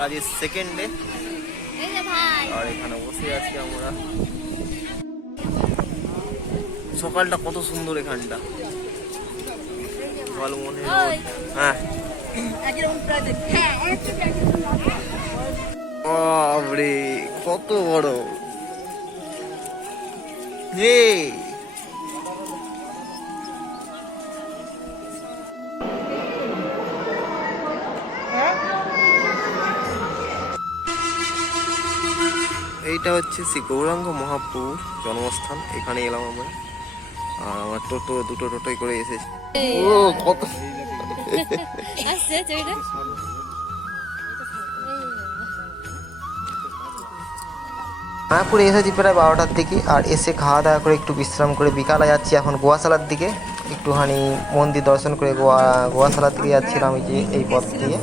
আজকে second day আর এখানে বসে আছি আমরা। সকালটা কত সুন্দর এখানটা। ভালো মনে হ্যাঁ। হ্যাঁ। বাবরে কত বড়। হে। এইটা হচ্ছে শ্রী গৌরাঙ্গ মহাপ্রভুর জন্মস্থান এখানে এলাম আমরা। আর আমার টোটো দুটো টোটোই করে এসেছি। ও কত মায়াপুরে এসেছি প্রায় বারোটার দিকে আর এসে খাওয়া দাওয়া করে একটু বিশ্রাম করে বিকালে যাচ্ছি এখন গোয়াশালার দিকে। একটুখানি মন্দির দর্শন করে গোয়া গোয়াশালার দিকে যাচ্ছিলাম এই যে এই পথ দিয়ে।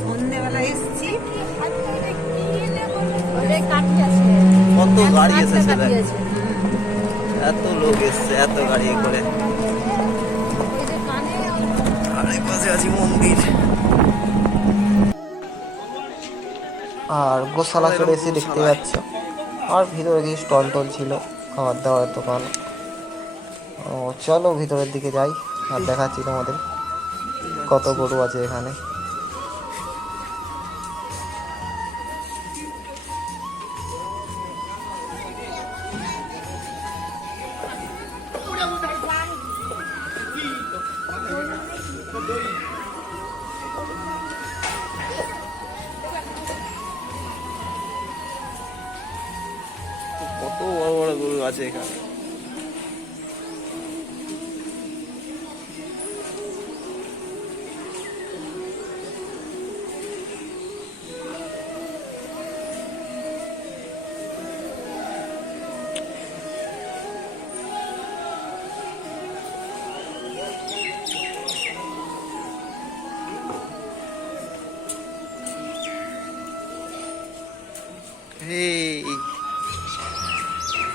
কত গাড়ি এসেছে এত লোক এসছে এত গাড়ি করে। পাশে আছি মন্দির। আর গোশালা চলে এসে দেখতে পাচ্ছ। আর ভিতরে কিছু স্টল টল ছিল খাবার দাবার দোকান। ও চলো ভিতরের দিকে যাই আর দেখাচ্ছি তোমাদের কত গরু আছে এখানে। আছে এখানে হেই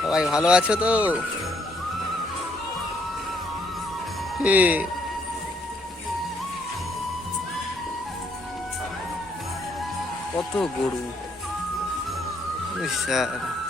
সবাই ভালো আছো তো? কত গরু? স্যার।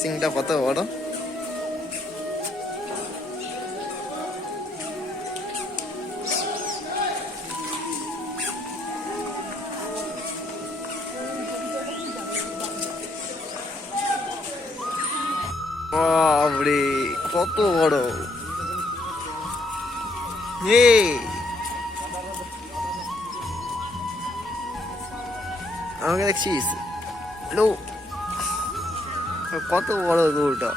সিংটা কত বড়? বাবরে কত বড়? হে আমাকে দেখছিস? হ্যালো কত বড় গরুটা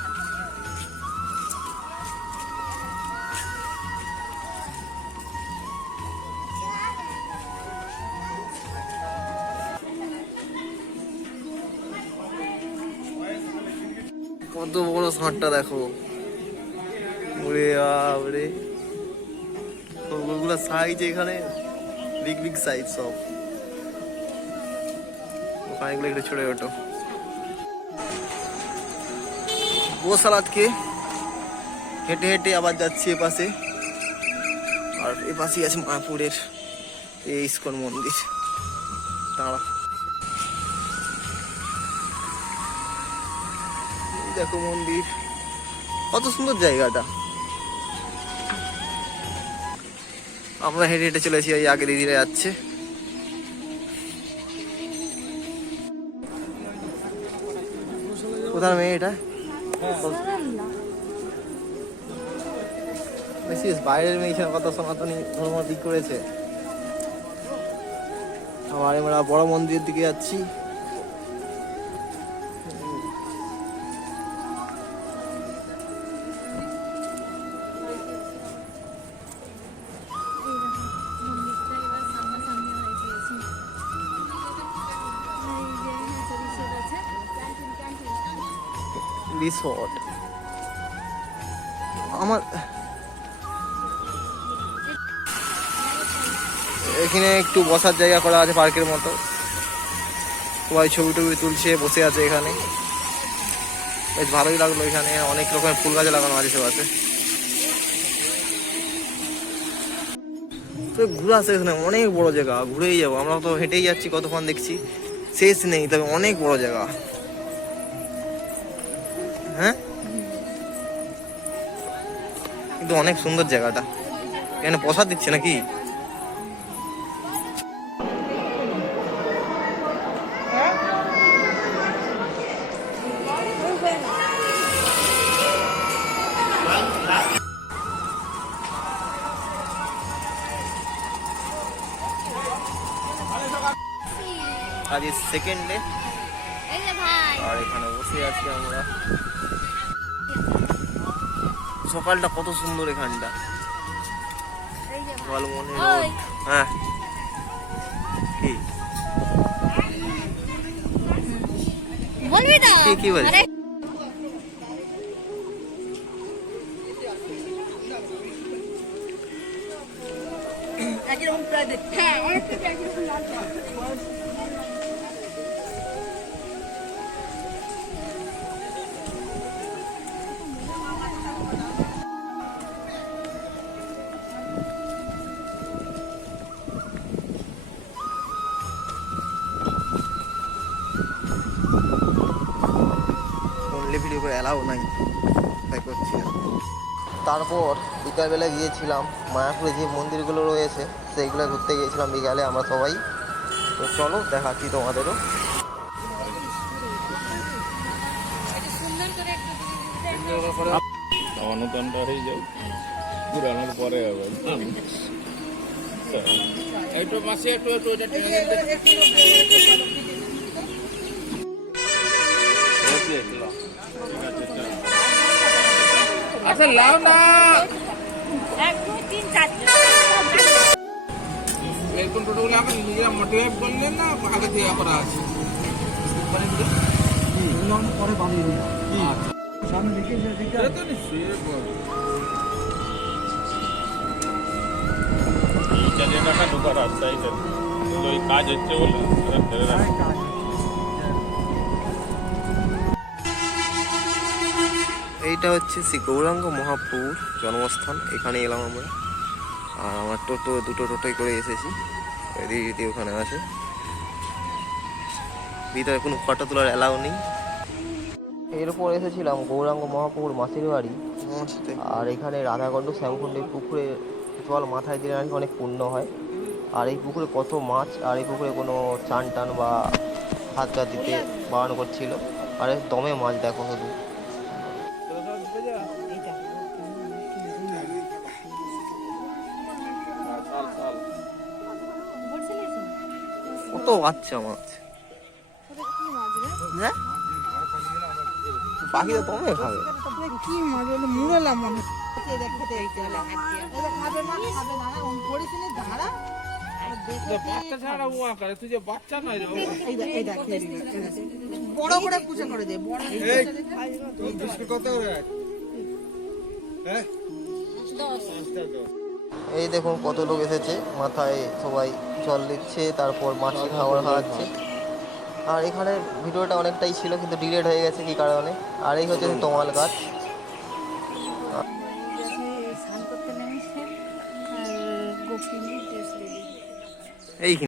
কত বড় ষাঁড়টা দেখো। ওরে বাবরে গরুগুলো সাইজ এখানে বিগ বিগ সাইজ সব। ওখানে এগুলো একটু ছোট ছোট। গোসালাদকে হেঁটে হেঁটে আবার যাচ্ছি এ পাশে। আর এ পাশেই আছে মায়াপুরের এই ইস্কন মন্দির। দাঁড়া। দেখো মন্দির। কত সুন্দর জায়গাটা। আমরা হেঁটে হেঁটে চলেছি ওই আগে দিদিরা যাচ্ছে। কোথায় মেয়ে এটা? দেখছিস বাইরের মেয়ে এখানে কত সনাতনী ধর্ম ঠিক করেছে। আবার আমরা বড় মন্দিরের দিকে যাচ্ছি। রিসর্ট আমার এখানে একটু বসার জায়গা করা আছে পার্কের মতো। সবাই ছবি টবি তুলছে, বসে আছে এখানে। বেশ ভালোই লাগল এখানে। অনেক রকমের ফুল গাছ লাগানো আছে সবাতে তো ঘুরে আসে এখানে অনেক বড় জায়গা। ঘুরেই যাব। আমরা তো হেঁটেই যাচ্ছি, কতক্ষণ দেখছি? শেষ নেই, তবে অনেক বড় জায়গা। হ্যাঁ? কিন্তু অনেক সুন্দর জায়গাটা। এখানে প্রসাদ দিচ্ছে নাকি? আজ সেকেন্ড ডে আর এখানে বসে আছি আমরা। সকালটা কত সুন্দর এখানটা। যে মনে হ্যাঁ। কি? বলবি কি- কি বলছিস? প্রায় হ্যাঁ এলাও নাই। তাই করছি তারপর বিকালবেলা গিয়েছিলাম মায়াপুরে যে মন্দিরগুলো রয়েছে সেইগুলো ঘুরতে গিয়েছিলাম বিকালে আমরা সবাই। তো চলো দেখাচ্ছি তোমাদেরও। এটা সুন্দর করে একটু অনুদানটা হয়ে যাও পুরানোর পরে হবে। একটু মাসে একটু একটু লাও না। এক দুই তিন চার এরকম টোটোগুলো এখন নিজেরা মোটিভেট করলেন না আগে থেকে করা আছে? আচ্ছা। সে তো নিশ্চয়ই, বল। চালিয়ে টাকা ঢোকার রাস্তা ওই কাজ হচ্ছে বলে। এইটা হচ্ছে শ্রী গৌরাঙ্গ মহাপ্রভুর জন্মস্থান এখানে এলাম আমরা। আর আমার টোটো দুটো টোটোই করে এসেছি। যদি ওখানে আছে ভিতরে কোনো ফটো তোলার অ্যালাউ নেই। এরপর এসেছিলাম গৌরাঙ্গ মহাপুর মাসির বাড়ি। আর এখানে রাধাকণ্ড শ্যামকুণ্ড এই পুকুরে জল মাথায় দিলে নাকি অনেক পূর্ণ হয়। আর এই পুকুরে কত মাছ আর এই পুকুরে কোনো চান টান বা হাত দিতে বারণ করছিল। আর দমে মাছ দেখো শুধু। কত বাচ্চা মাছ হ্যাঁ? পাখি তো দমে খাবে? কি মজা হলো মুড়ালাম মনে। বড় বড় পুজো করে দে। বড় এই দেখুন কত লোক এসেছে। মাথায় সবাই জল দিচ্ছে তারপর মাছি খাবার খাওয়াচ্ছে আর এখানে ভিডিওটা অনেকটাই ছিল কিন্তু ডিলেট হয়ে গেছে কি কারণে? আর এই হচ্ছে তোমাল গাছ। এই